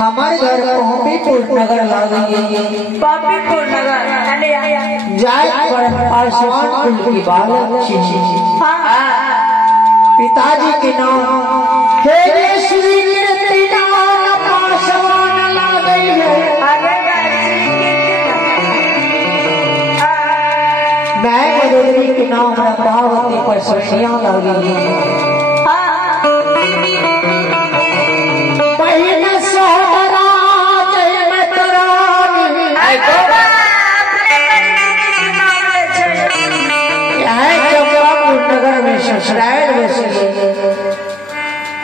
हमारे घर पापीपुर नगर पापीपुर नगर पासवान कुल की बालक पिताजी के नाम पासवान ला गई है। मैं बदलवी के नाम रंभावती पर सखियां लगी है।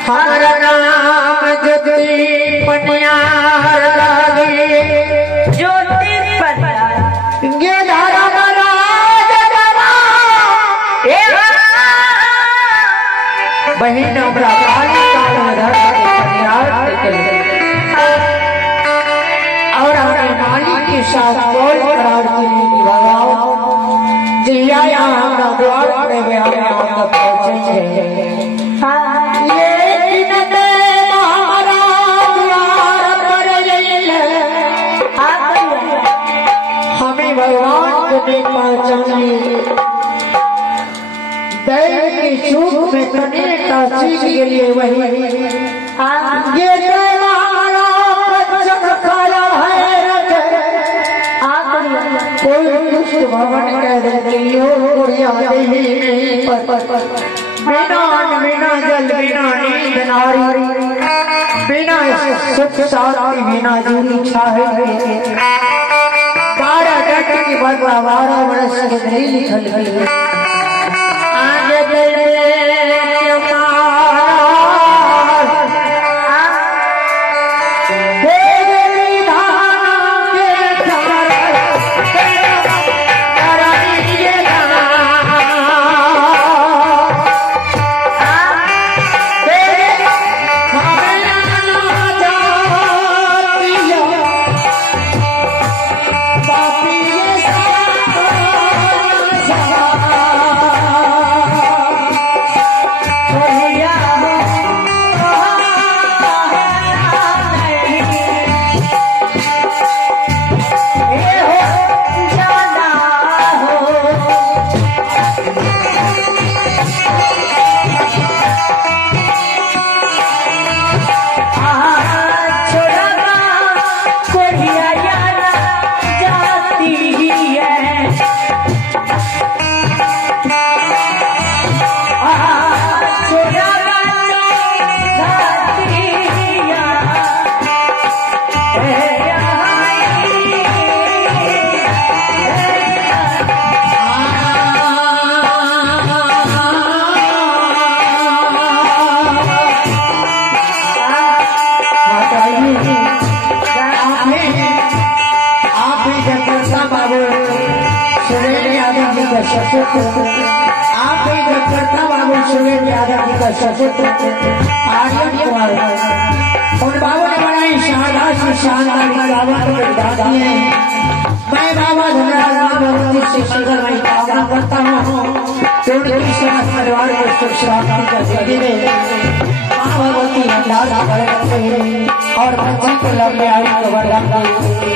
हमारा नाम ज्योति पनियार लागी ज्योति पनियार बहन हमरा और हमारे मालिक के साथ बोल करार के लिए निभाओ जिया हमरा द्वार पे हम पहुंचे दैव की चूक में तने का सीख के लिए वही ये कोई दुष्ट भवन कह देते बिना बिना जल बिना नींद नारी बिना सुख शांति बिना जीवी छाहे 12 डट की बदला 12 वर्ष से नहीं लिखल गई आप बाबू सुरेंद्र यादव जी का सपुत्र आर्यन कुमार उन बाबू ने बनाई शानदार से शानदार दादी है। मैं बाबा धनराज भगवती से सुंदर मैं कामना करता हूँ परिवार को सुख शांति का जिंदगी में माँ भगवती भंडार और बच्ची को लंबे आयु को वरदान दे।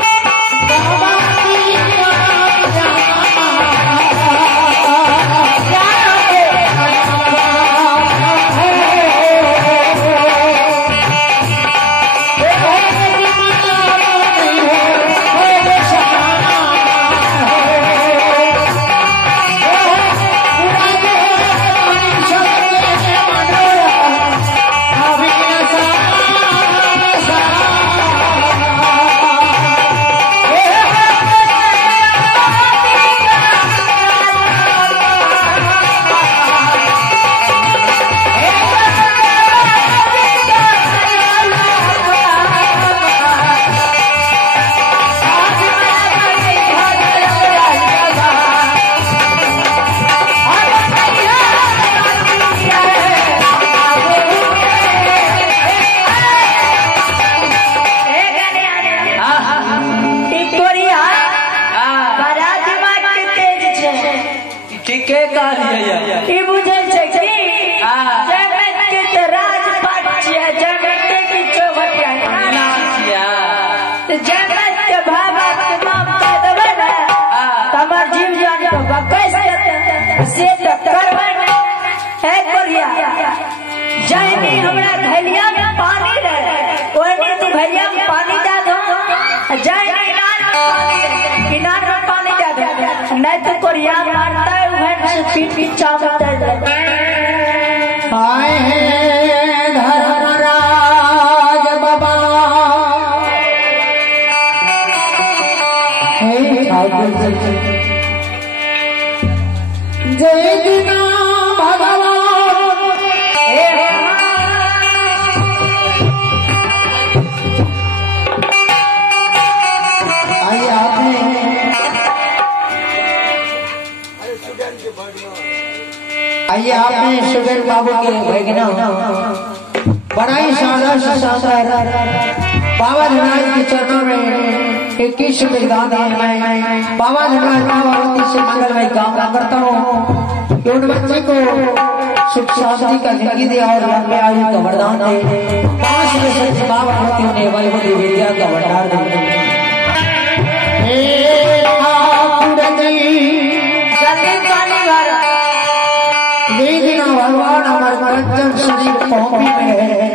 ठीक है कहा ई बुझे छै कि जगत के त राजपाट छिया, जगत के चौघटिया नाचिया जगत के भागा के ममता देबे ना तमर जीव जान के बकैस देते से त करबे ना। है कोरिया जैनी हमरा घलिया में पानी रहे ओनी तू घलिया में पानी दे दो, जैनी किनार में पानी दे दे, नहीं तो कोरिया मारता है उहन से पीट चावता है। आए हैं धर्मराज बाबा जय दीना भगवान आइए आपने सुबेर बाबू के भगना बड़ा ही शानदार बाबा धनराज के चरणों में 21 गान है। बाबा धनराज बाबावती से मंगलमय कामना करता हूँ कि उन बच्चे को सुख शांति का जिंदगी दे और लंबे आयु का वरदान दे। 5 वर्ष से बाबावती उन्हें वैभवी विद्या का भंडार दे। भगवान हमारे शरीर पौंपी में है